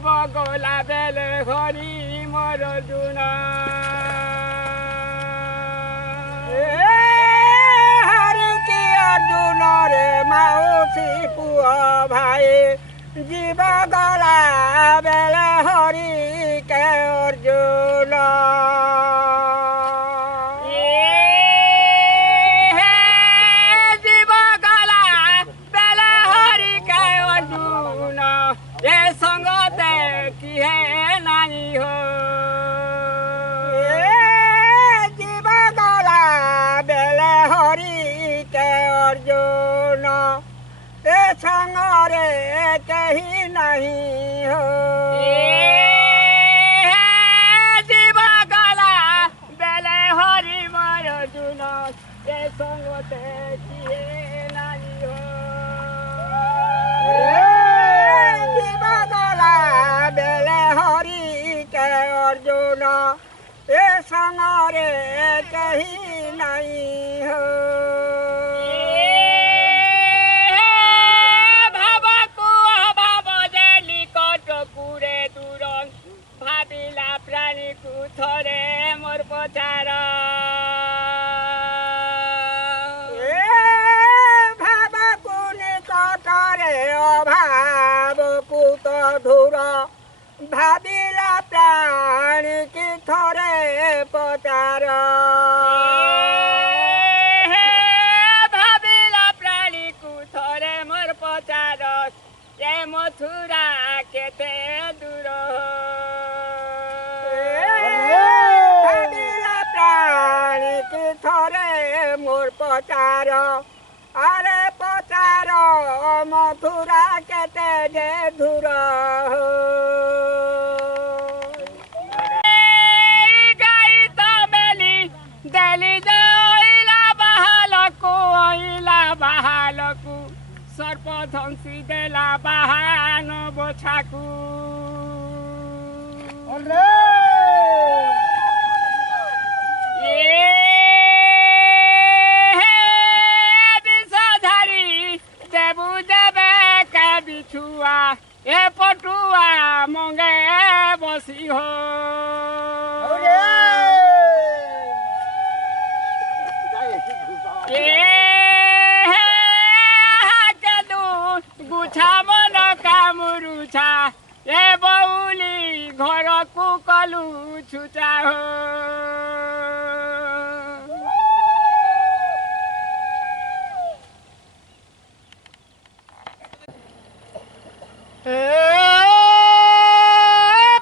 जीव गला बेले हरि मोर अर्जुन हरि की अर्जुन रे माउसी पुआ भाई जीव गला बेले हरि के अर्जुन जीव गला बेले हरि के अर्जुन ये संगते की है नानी हो जीव गला बेले हरि के अर्जुन ए संगरे कहीं नहीं हो जीव गला बेले हरि मोर अर्जुन ये संगते किए नानी हो जीव गला बेले हरि के अर्जुन ए संगरे कहीं नहीं हो थरे मोर पचार भाव कुनि कटरे अभाव कुत धुर भाविला प्राणी की थरे पचार भाविला प्राणी को थरे मोर पचार ये मथुरा केते दूर थरे मोर पचार अरे पचार मथुरा केते जे धुर गाई तो मेली देली जे ओइला बहालकु सर्प धंसी देला बहान बोछाकु ए पटुआ मंगे बसी हो गुछा मन कामुरुछा ए बौली घर को कलु छुचा हो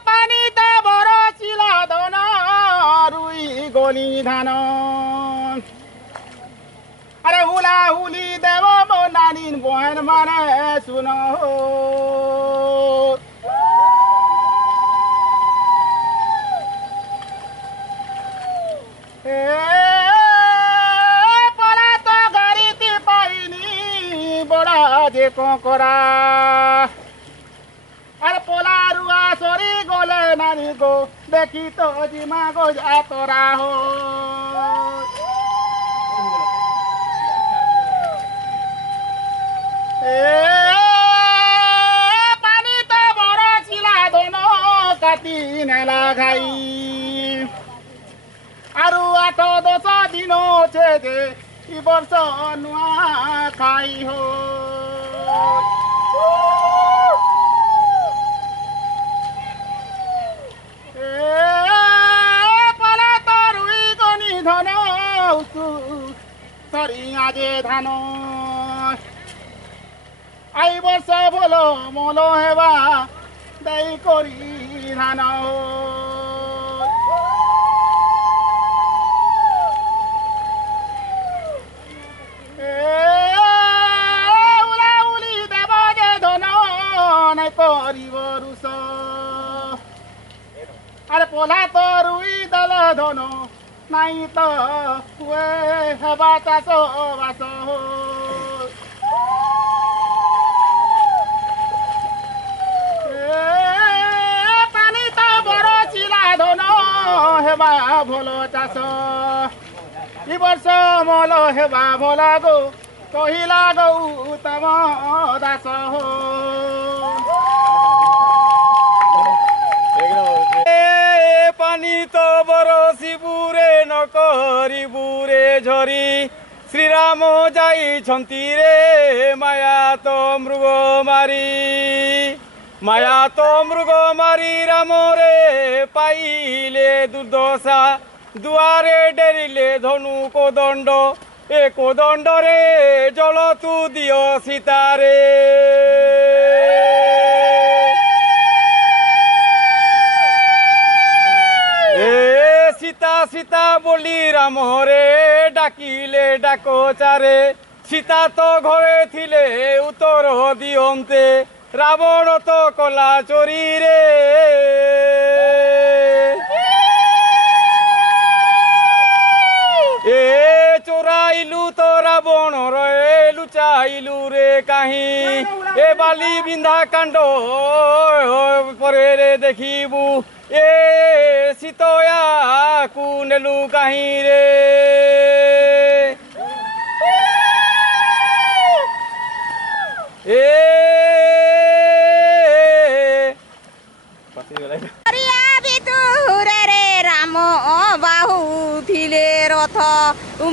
पानी त बरसिला धन रुई गोली धान अरे हुला हुली देव मो नानी बहन माने सुन हो पला त गरीती पाइनी बडा जे करा अरे पोला रुआ सोरी गोले नानी गो देखी तो जिमा गो जा तोरा हो पानी तो बड़ा चिला दोनों काटी नेला खाई आरु 8-10 दिनो छे दे ई वर्ष नुआ खाई हो पला तो रुई गनी धन सरी आजे धान आई वर्ष बोलो मोलो हेबा दई करी धान उला उली देव जे धन नहीं करी रुष अरे पोला तो रुई दल धन नहीं तो हुए हेबा चाष बास हो पानी तो बड़ चिला धन हेबा भल चाष इ वर्ष मल हेबा भला गो कहिला गौतम दास हो କରିବୁ ରେ ଝରି ଶ୍ରୀରାମ ଯାଇଛନ୍ତି ରେ ମାୟା ତ ମୃଗ ମାରି ମାୟା ତ ମୃଗ ମାରି ରାମରେ ପାଇଲେ ଦୁର୍ଦ୍ଦଶା ଦୁଆରେ ଡେରିଲେ ଧନୁ କୋଦଣ୍ଡ ଏ କୋଦଣ୍ଡରେ ଜଳ ତୁ ଦିଅ ସୀତାରେ সীতা সীতা বলি রামরে ডাকিলে ডাকচারে সীতা তো ঘরে থিলে উত্তর দিয়ন্তে রাবণ তো কলা চোরি রে এ চোরাইলু তো রাবণ রে লুচাইলু রে কাহি এ বালি বিন্ধা কাণ্ড পরে রে দেখিবু এ সীতয়া কুনেলু কাহি রে এ রাম বাহু থিলে রথ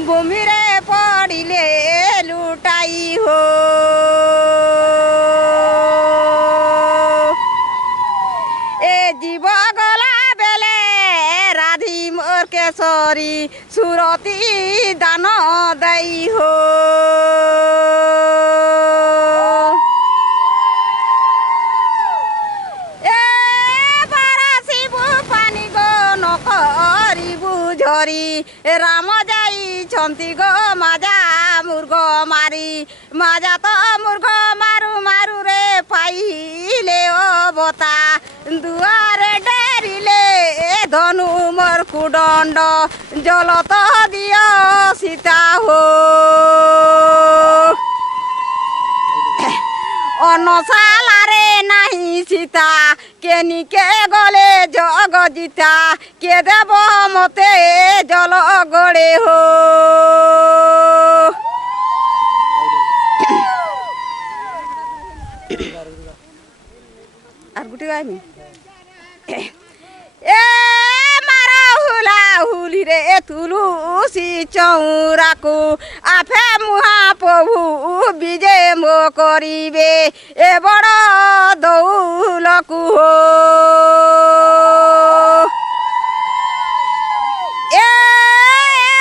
ভূমিরে পড়িলে লুটাই হো এ জীব গলা বেলে রাধি মোর কেশরী সুরতি দান দেই হো ঝরি রাম যাইছন্তি গো মাজা মূর্খ মারি মাজা তো মূর্খ মারু মারু রে পাইলে অবতা দুয়ারে ডেরিলে ধনু মোর কুদণ্ড জল তো দিও সীতা হো অনশালারে নাহি সীতা কেনিকে গলে জগজিতা কে দেব মতে জল গড়ে হো আর গুটি গাইমি এ মারা হুলা হুলি রে তুলুসি চৌরাকু আফে মুহা প্রভু বিজে মো করিবে এ বড় দৌলকু হো এ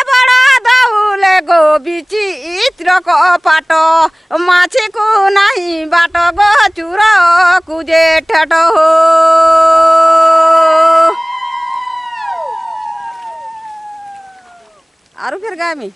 বড় দৌলে গো বিচিত্র কপাট মাছিকু নাহি বাট গো চুর কুজে ঠেট হো আরো ফের গামি